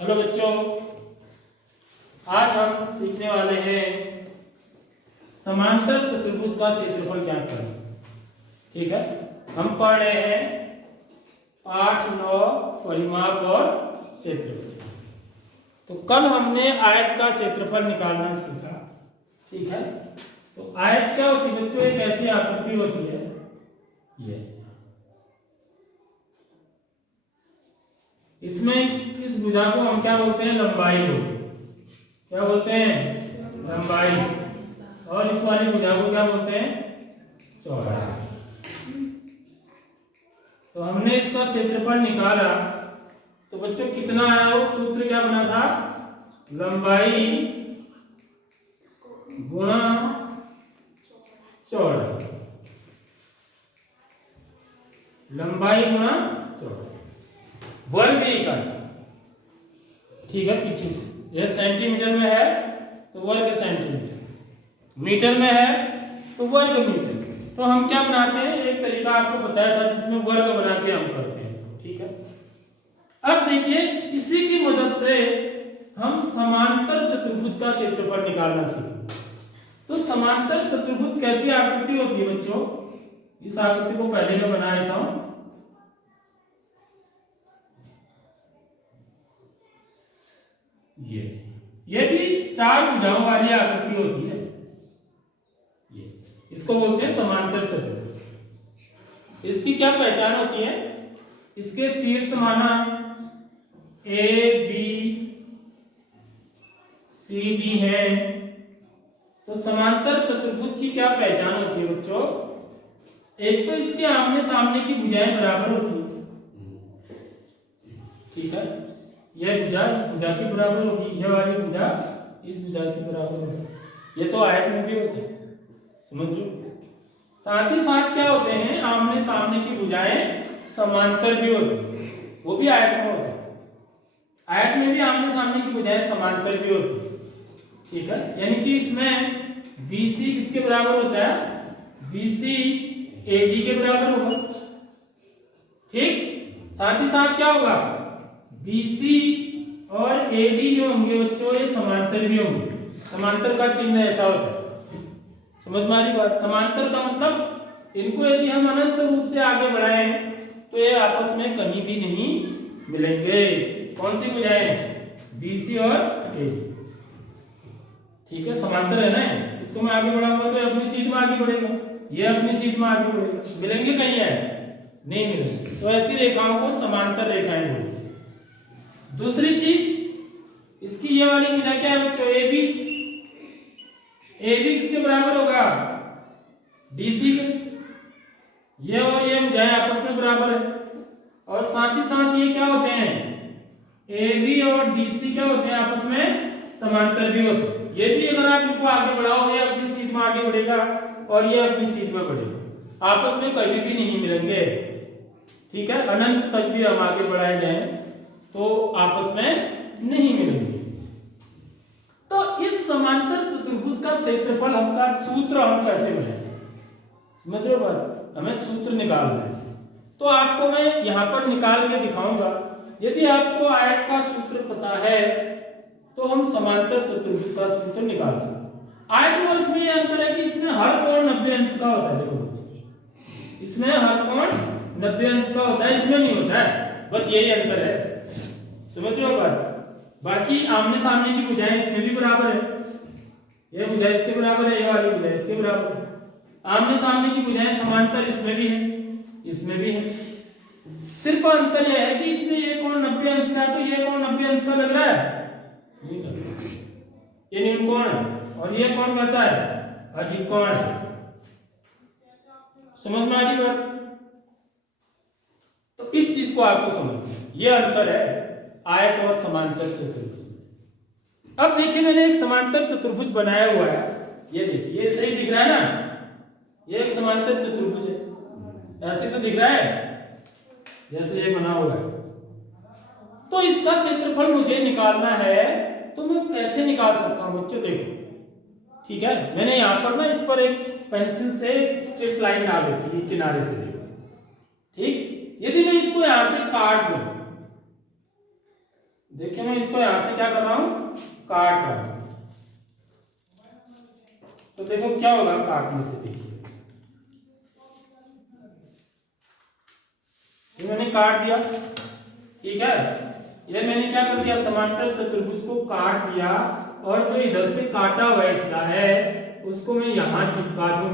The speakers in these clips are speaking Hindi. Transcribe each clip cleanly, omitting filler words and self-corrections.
हेलो बच्चों, आज हम सीखने वाले हैं समांतर चतुर्भुज का क्षेत्रफल ज्ञात करना। ठीक है, हम पढ़ रहे हैं पाठ 9 परिमाप और क्षेत्रफल। तो कल हमने आयत का क्षेत्रफल निकालना सीखा। ठीक है, तो आयत क्या होती है बच्चों? एक ऐसी आकृति होती है, ये इसमें इस भुजा को हम क्या बोलते हैं? लंबाई बोलते हैं। क्या बोलते हैं? लंबाई। और इस वाली भुजा को क्या बोलते हैं? चौड़ाई। तो हमने इसका क्षेत्रफल निकाला, तो बच्चों कितना आया? वो सूत्र क्या बना था? लंबाई गुणा चौड़ाई। लंबाई गुणा चौड़ाई, वर्ग इकाई। ठीक है, पीछे से यह सेंटीमीटर में है तो वर्ग सेंटीमीटर, मीटर में है तो वर्ग मीटर। तो हम क्या बनाते हैं? एक तरीका आपको बताया था जिसमें वर्ग बना के हम करते हैं इसको। ठीक है, अब देखिए इसी की मदद से हम समांतर चतुर्भुज का क्षेत्रफल निकालना सीखेंगे। तो समांतर चतुर्भुज कैसी आकृति होती है बच्चों? इस आकृति को पहले मैं बना देता हूं। ये भी चार भुजाओं वाली आकृति होती है। ये इसको बोलते हैं समांतर चतुर्भुज। इसकी क्या पहचान होती है? इसके शीर्ष माना ए बी सी डी है। तो समांतर चतुर्भुज की क्या पहचान होती है बच्चों? एक तो इसके आमने सामने की भुजाएं बराबर होती है। ठीक है, यह भुजा इस भुजा की बराबर होगी, यह वाली भुजा इस भुजा की बराबर होगी। ये तो आयत में भी होते हैं, समझ लो। साथ ही साथ क्या होते हैं? आमने सामने की भुजाएं समांतर भी होती है, वो भी आयत में होता है। आयत में भी आमने सामने की भुजाएं समांतर भी होती है। ठीक है, यानी कि इसमें BC किसके बराबर होता है? BC AD के बराबर होगा। ठीक, साथ ही साथ क्या होगा? BC और AD जो होंगे बच्चों, ये समांतर भी होंगे। समांतर का चिन्ह ऐसा होता है, समझ में आ रही बात? समांतर का मतलब इनको यदि हम अनंत रूप से आगे बढ़ाएं तो ये आपस में कहीं भी नहीं मिलेंगे। कौन सी भुजाएं? BC और AD। ठीक है, समांतर है ना। इसको मैं आगे बढ़ाऊंगा तो अपनी सीध में आगे बढ़ेगा, ये अपनी सीध में आगे बढ़ेगा। मिलेंगे कहीं? है नहीं मिलेंगे। तो ऐसी रेखाओं को समांतर रेखाएं बोलते हैं। दूसरी चीज, इसकी ये वाली भुजा क्या है बच्चों? AB। AB किसके बराबर होगा? DC के। ये और ये भुजाएं आपस में बराबर है। और साथ ही साथ ये क्या होते हैं? AB और DC क्या होते हैं? आपस में समांतर भी होते हैं। ये भी अगर आप इनको आगे बढ़ाओ, ये अपनी सीध में आगे बढ़ेगा और ये अपनी सीध में बढ़ेगा, आपस में कभी भी नहीं मिलेंगे। ठीक है, अनंत तक भी हम आगे बढ़ाए जाएं तो आपस में नहीं मिलेंगे। तो इस समांतर चतुर्भुज का क्षेत्रफल हमका सूत्र हम कैसे बनाएंगे? समझ रहे हो बात? हमें सूत्र निकालना है। तो आपको मैं यहां पर निकाल के दिखाऊंगा। यदि आपको आयत का सूत्र पता है तो हम समांतर चतुर्भुज का सूत्र निकाल सकते हैं। आयत और इसमें यह अंतर है कि इसमें हर कोण 90 अंश का होता है। देखो, इसमें हर कोण 90 अंश का होता है, इसमें नहीं होता है। बस यही अंतर है, समझ रहे हो बात? बाकी आमने सामने की भुजाएं इसमें भी बराबर है। यह भुजा इसके बराबर है, यह वाली भुजा इसके बराबर है। आमने सामने की भुजाएं समांतर इसमें भी है, इसमें भी है। सिर्फ अंतर यह है कि इसमें ये कोण 90 अंश का है तो ये कोण 90 अंश का लग रहा है, ये न्यून कोण है। और ये कोण कैसा है? अधिक कोण है। समझ में आ रही बात? तो इस चीज को आपको समझना, ये अंतर है आयत और समांतर चतुर्भुज में। अब देखिए मैंने एक समांतर चतुर्भुज बनाया हुआ है, ये देखिए, ये सही दिख रहा है ना? ये एक समांतर चतुर्भुज है, ऐसे तो दिख रहा है जैसे ये बना हुआ है। तो इसका क्षेत्रफल मुझे निकालना है, तो मैं कैसे निकाल सकता हूं बच्चों? देखो, ठीक है, मैंने यहां पर ना इस पर एक पेंसिल से स्ट्रेट लाइन डाल रखी है किनारे से। देखो, ठीक, यदि मैं इसको यहां से काट दूं, देखिए मैं इसको यहां से क्या कर रहा हूं, काट रहा हूं। तो देखो क्या होगा काटने से, देखिए ये मैंने काट दिया, ठीक है। ये मैंने क्या कर दिया, समांतर चतुर्भुज को काट दिया, और जो इधर से काटा हुआ हिस्सा है उसको मैं यहां चिपका दूं,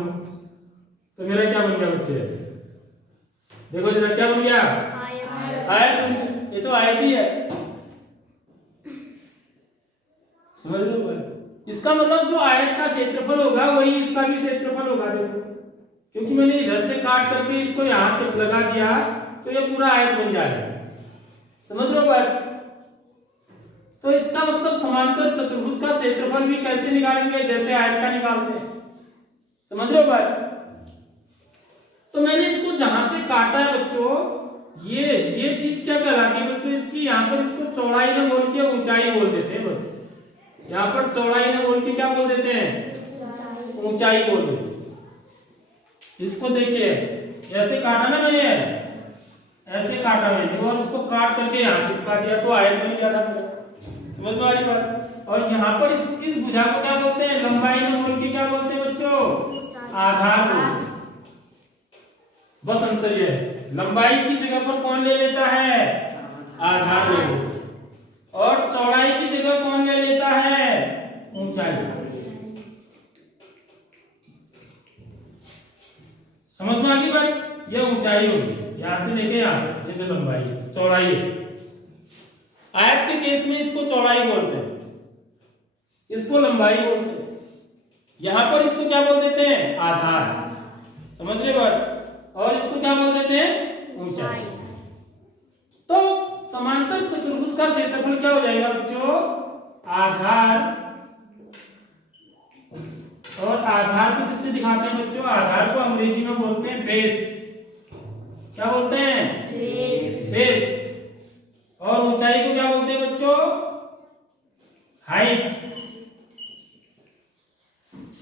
तो मेरा क्या बन गया बच्चे, देखो जरा क्या बन गया, आयत बन गया। ये तो आयत ही है, समझ रहे हो। इसका मतलब जो आयत का क्षेत्रफल होगा वही इसका भी क्षेत्रफल होगा, देखो क्योंकि मैंने इधर से काट करके इसको यहां तक लगा दिया, तो ये पूरा आयत बन जाएगा, समझ रहे हो बात। तो इसका मतलब समांतर चतुर्भुज का क्षेत्रफल भी कैसे निकालेंगे, जैसे आयत का निकालते हैं, समझ रहे हो बात। तो मैंने इसको जहां से काटा है बच्चों, ये चीज क्या कहलाती है बच्चों, इसकी यहाँ पर इसको चौड़ाई न बोल के ऊंचाई बोल देते हैं, बस यहाँ पर चौड़ाई न बोल के क्या बोल देते हैं, ऊंचाई बोल देते हैं। इसको देखिए ऐसे काटा ना मैंने, ऐसे काटा मैंने और उसको काट करके यहाँ चिपका दिया, तो आयत बन गया था मेरा, समझ में आ रही बात। और यहाँ पर इस भुजा को क्या बोलते हैं, लंबाई न बोल के क्या बोलते हैं बच्चों, आधार बोलते हैं। बस अंतर ये है, लंबाई की जगह पर कौन ले लेता है, आधार ले लेता है, और चौड़ाई की जगह कौन ले लेता है, ऊंचाई। समझ में आ गई बात, ये ऊंचाई होगी, यहां से लेके यहां तक, जैसे लंबाई चौड़ाई है। आयत के केस में इसको चौड़ाई बोलते हैं, इसको लंबाई बोलते हैं, यहां पर इसको क्या बोल देते हैं, आधार, समझ रहे बात। और इसको क्या बोल देते हैं, ऊंचाई। तो समांतर चतुर्भुज का क्षेत्रफल क्या हो जाएगा बच्चों, आधार, और आधार को किससे दिखाते हैं बच्चों, आधार को अंग्रेजी में बोलते हैं बेस, क्या बोलते हैं, बेस। और ऊंचाई को क्या बोलते हैं बच्चों, हाइट।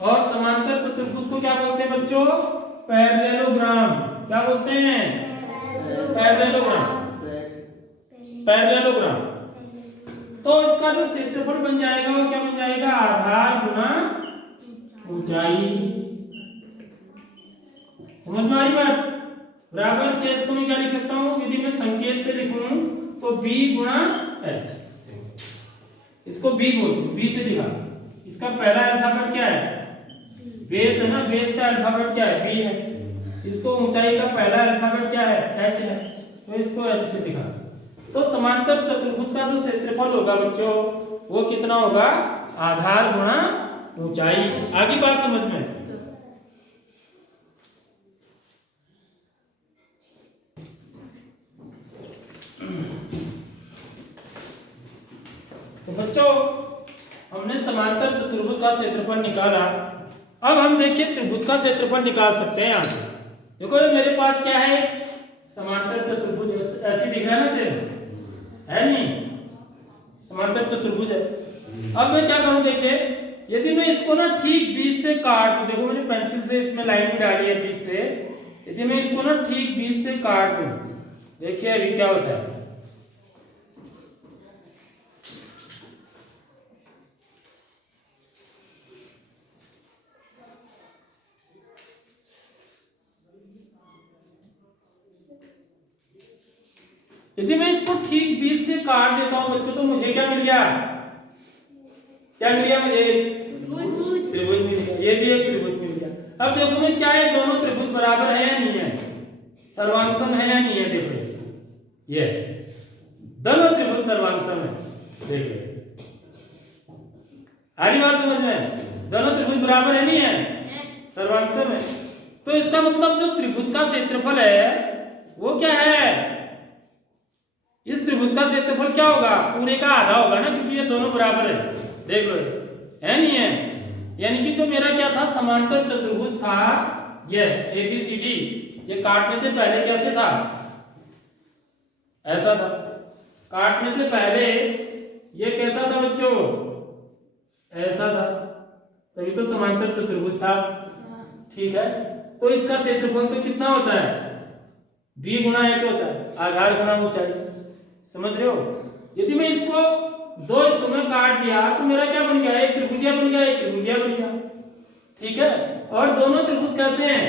और समांतर चतुर्भुज को क्या बोलते हैं बच्चों, पैरेललोग्राम, क्या बोलते हैं, पैरेललोग्राम, पैरेललोग्राम। तो इसका जो क्षेत्रफल बन जाएगा वो क्या बन जाएगा, आधार गुना ऊंचाई। समझ में आ रही बात, बराबर क्या, इसको मैं क्या लिख सकता हूं, यदि मैं संकेत से लिखूं तो b गुना h, इसको b बोल, b से लिखा। इसका पहला अल्फाबेट क्या है, बेस है ना, बेस का अल्फाबेट क्या है, b है। इसको ऊंचाई का पहला अल्फाबेट क्या है, h है, तो इसको h से लिखा। तो समांतर चतुर्भुज का जो क्षेत्रफल होगा बच्चों वो कितना होगा, आधार गुणा ऊंचाई। आगे बात समझ में। तो बच्चों हमने समांतर चतुर्भुज का क्षेत्रफल निकाला, अब हम देखिए त्रिभुज का क्षेत्रफल निकाल सकते हैं। यहाँ से देखो ये मेरे पास क्या है, समांतर चतुर्भुज, ऐसे दिख रहा है ना, सिर्फ है नहीं, समांतर चतुर्भुज है। अब मैं क्या करूं, देखिए यदि मैं इसको ना ठीक बीच से काट दूं, देखो मैंने पेंसिल से इसमें लाइन भी डाली है बीच से, यदि मैं इसको ना ठीक बीच से काट दूं, देखिए अभी क्या होता है, यदि मैं इसको ठीक बीच से काट देता हूं बच्चों, तो मुझे क्या मिल गया, क्या मिल गया मुझे, त्रिभुज मिल गया, ये भी एक त्रिभुज मिल गया। अब देखो मैं क्या है, दोनों त्रिभुज बराबर है या नहीं है, सर्वांगसम है या नहीं है, देखो ये दोनों त्रिभुज सर्वांगसम है, देखो हरी बात समझ में, दोनों त्रिभुज बराबर है नहीं है, सर्वांगसम है। तो इसका मतलब जो त्रिभुज का क्षेत्रफल है वो क्या है, इस त्रिभुज का क्षेत्रफल क्या होगा, पूरे का आधा होगा ना, क्योंकि ये दोनों बराबर है, देख लो है नहीं है। यानी कि जो मेरा क्या था, समांतर चतुर्भुज था ये ABCD, ये काटने से पहले कैसे था, ऐसा था, काटने से पहले ये कैसा था बच्चों, ऐसा था, तभी तो समांतर चतुर्भुज था, ठीक है। तो इसका क्षेत्रफल तो कितना होता है, b गुना h होता है, आधार गुना ऊंचाई, समझ रहे हो। यदि मैं इसको दो हिस्सों में काट दिया तो मेरा क्या बन गया, एक त्रिभुजिया बन गया, एक त्रिभुजिया बन गया। ठीक है, और दोनों त्रिभुज कैसे हैं,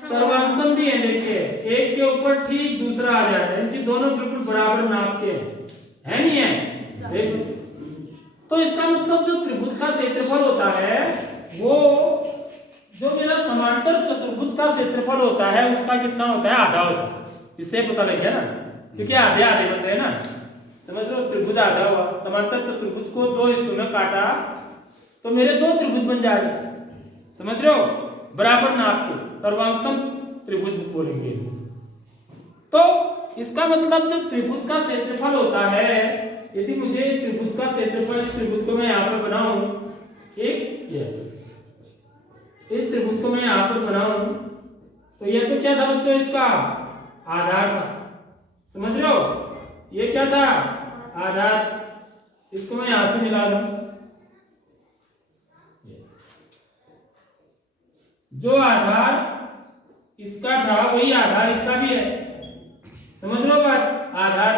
सर्वांग भी है। देखिए एक के ऊपर ठीक दूसरा आ जा रहा है, इनकी दोनों बिल्कुल बराबर नाप के है नहीं है। देखो तो इसका मतलब जो त्रिभुज का क्षेत्रफल होता है वो जो मेरा समांतर चतुर्भुज का क्षेत्रफल होता है उसका कितना होता है, आधा होता है। इससे पता लग गया ना, क्योंकि आधे आधे बनते हैं ना, समझ लो त्रिभुज आधा हुआ। समांतर चतुर्भुज को दो हिस्सों में काटा तो मेरे दो त्रिभुज बन जा रहे, समझ रहे हो, बराबर नाप के सर्वांग त्रिभुज बोलेंगे। तो इसका मतलब जो त्रिभुज का क्षेत्रफल होता है, यदि मुझे त्रिभुज का क्षेत्रफल, इस त्रिभुज को मैं यहाँ पर बनाऊं, एक ये इस त्रिभुज को मैं यहाँ पर बनाऊं तो ये तो क्या था बच्चों, इसका आधार था, समझ रहे हो, ये क्या था आधार। इसको मैं यहां से मिला लूं, जो आधार इसका था वही आधार इसका भी है, समझ लो बात। आधार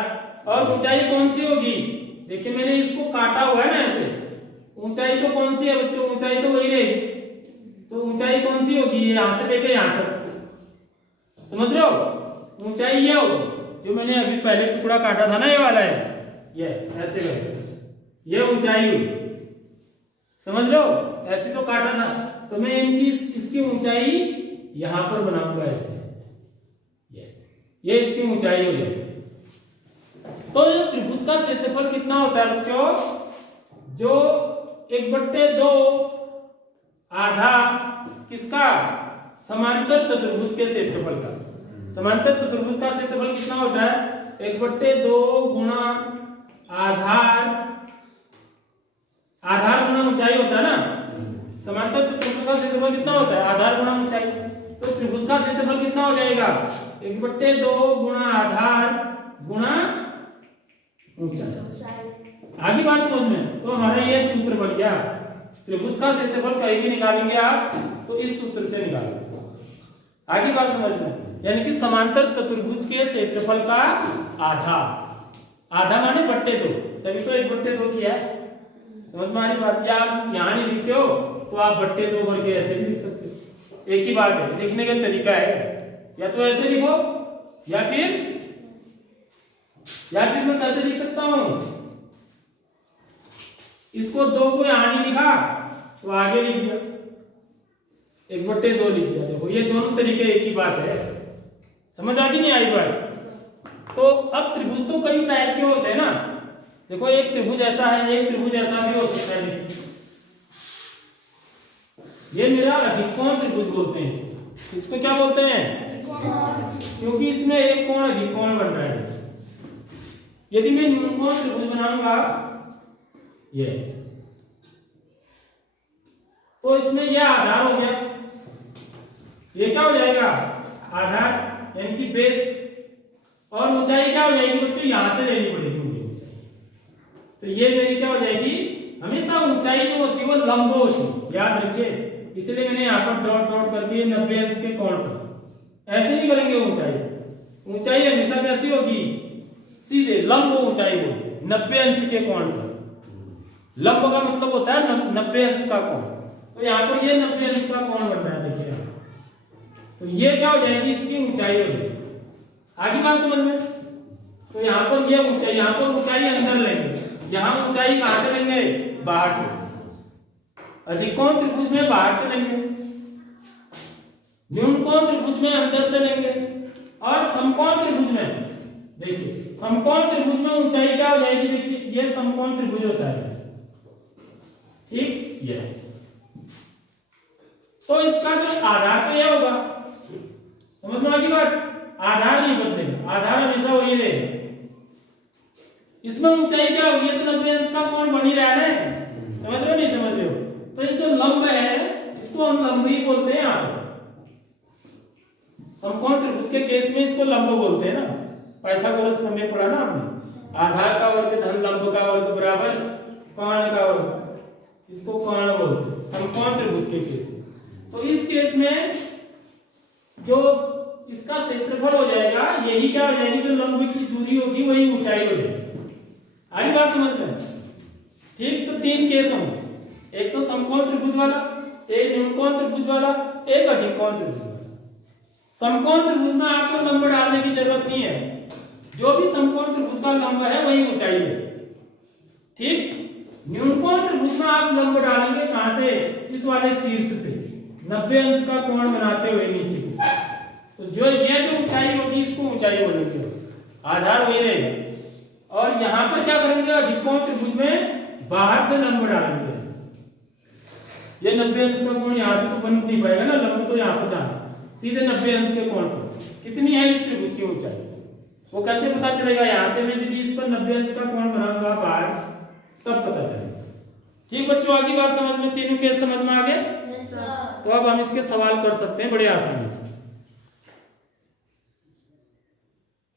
और ऊंचाई कौन सी होगी, देखिए मैंने इसको काटा हुआ है ना ऐसे, ऊंचाई तो कौन सी है बच्चों, ऊंचाई तो वही रहेगी। तो ऊंचाई कौन सी होगी, यहां से लेके यहां तक, समझ रहे हो, ऊंचाई ये होगी जो मैंने अभी पहले टुकड़ा काटा था ना, ये वाला है, ये ऐसे करके ये ऊंचाई हुई, समझ रहे हो, ऐसे तो काटा था। तो मैं इनकी इसकी ऊंचाई यहां पर बनाऊंगा ऐसे, ये इसकी ऊंचाई हो जाएगी। तो त्रिभुज का क्षेत्रफल कितना होता है बच्चों, जो 1/2 आधा किसका, समांतर चतुर्भुज के क्षेत्रफल का। समांतर चतुर्भुज का क्षेत्रफल कितना होता है, 1/2 गुणा आधार, आधार गुणा ऊंचाई होता है ना। समांतर चतुर्भुज का क्षेत्रफल कितना होता है, आधार गुणा ऊंचाई। तो त्रिभुज का क्षेत्रफल कितना हो जाएगा, 1/2 गुणा आधार गुणा ऊंचाई। आगे बात समझ में, तो हमारा ये सूत्र बन गया। त्रिभुज का क्षेत्रफल कहीं भी निकालेंगे आप तो इस सूत्र से निकालेंगे। आगे बात समझ में, यानी कि समांतर चतुर्भुज के क्षेत्रफल का आधा, आधा माने 2/2, तभी तो 1/2 किया है, समझ में आ रही बात। या आप यहाँ नहीं लिखते हो तो आप 2/2 करके ऐसे भी लिख सकते हो, एक ही बात है, लिखने का तरीका है। या तो ऐसे लिखो या फिर मैं कैसे लिख सकता हूं, इसको 2 को यहां नहीं लिखा तो आगे लिख दिया, 1/2 लिख दिया। देखो ये दोनों तरीके एक ही बात है, समझ आ गई नहीं आई बात। तो अब त्रिभुज तो कई टाइप के होते हैं ना, देखो एक त्रिभुज ऐसा है, एक त्रिभुज ऐसा भी हो सकता है। ये मेरा अधिकोण त्रिभुज बोलते हैं इसको, इसको क्या बोलते हैं, क्योंकि इसमें एक कोण अधिकोण बन रहा है। यदि मैं न्यूनकोण त्रिभुज बनाऊंगा ये, तो इसमें यह आधार हो गया, ये क्या हो जाएगा आधार, यानी कि बेस। और ऊंचाई क्या हो जाएगी बच्चों, यहां से लेनी पड़ेगी मुझे ऊंचाई। तो ये मेरी क्या हो जाएगी, हमेशा ऊंचाई जो होती है वो लंब होती है, याद रखिए। इसलिए मैंने यहाँ पर डॉट डॉट करके 90 अंश के कोण पर, ऐसे नहीं करेंगे ऊंचाई। ऊंचाई हमेशा कैसी होगी, सीधे लंब ऊंचाई होगी, 90 अंश के कोण पर। लंब का मतलब होता है 90 अंश का कोण। तो यहाँ पर ये 90 अंश का कोण बन रहा है, देखिए। तो ये क्या हो जाएगी, इसकी ऊंचाई हो जाएगी। आगे बात समझ में, तो यहाँ पर ये ऊंचाई, यहाँ पर ऊंचाई अंदर लेंगे, यहाँ ऊंचाई कहां से लेंगे, बाहर से। अधिकोण त्रिभुज में बाहर से लेंगे, न्यूनकोण त्रिभुज में अंदर से लेंगे, और समकोण त्रिभुज में देखिए, समकोण त्रिभुज में ऊंचाई क्या हो जाएगी, देखिए ये समकोण त्रिभुज होता है, ठीक। ये तो इसका जो आधार तो यह होगा, समझ में आ गई बात। आधार नहीं बदलेगा, आधार हमेशा वही रहेगा। इसमें ऊंचाई क्या होगी, तो 90 अंश का कोण बन ही रहा है, समझ रहे हो नहीं समझ रहे हो। तो ये जो लंब है इसको हम लंब ही बोलते हैं। यहाँ समकोण त्रिभुज के केस में इसको लंब बोलते हैं ना, पाइथागोरस प्रमेय पढ़ा ना आपने, आधार का वर्ग धन लंब का वर्ग बराबर कर्ण का वर्ग, इसको कर्ण बोलते हैं समकोण त्रिभुज के केस में। तो इस केस में जो इसका क्षेत्रफल हो जाएगा, यही क्या हो जाएगी, जो लंब की दूरी होगी वही ऊंचाई हो जाएगी। आई बात समझ में? ठीक, तो तीन केस होंगे, एक तो समकोण त्रिभुज वाला, एक न्यूनकोण त्रिभुज वाला, एक अधिकोण त्रिभुज वाला। समकोण त्रिभुज में आपको लंब डालने की जरूरत नहीं है, जो भी समकोण त्रिभुज का लंब है वही ऊंचाई है। ठीक, न्यूनकोण त्रिभुज में आप लंब डालेंगे कहां से? इस वाले शीर्ष से 90 अंश का कोण बनाते हुए नीचे की, तो जो ये जो ऊंचाई होगी इसको ऊंचाई बोलेंगे, आधार वही रहेगा। और यहां पर क्या करेंगे? अधिकोण त्रिभुज में बाहर से लंब डालेंगे। ये 90 अंश का कोण यहां से तो बन नहीं पाएगा ना, लंब तो यहां पर जाना सीधे 90 अंश के कोण पर। कितनी है इस त्रिभुज की ऊंचाई, वो कैसे पता चलेगा? यहां से मैं यदि इस पर 90 अंश का कोण बनाऊंगा बाहर, तब पता चलेगा। ठीक बच्चों, आगे बात समझ में, तीनों केस समझ में आ गए? Yes sir. तो अब हम इसके सवाल कर सकते हैं बड़े आसानी से।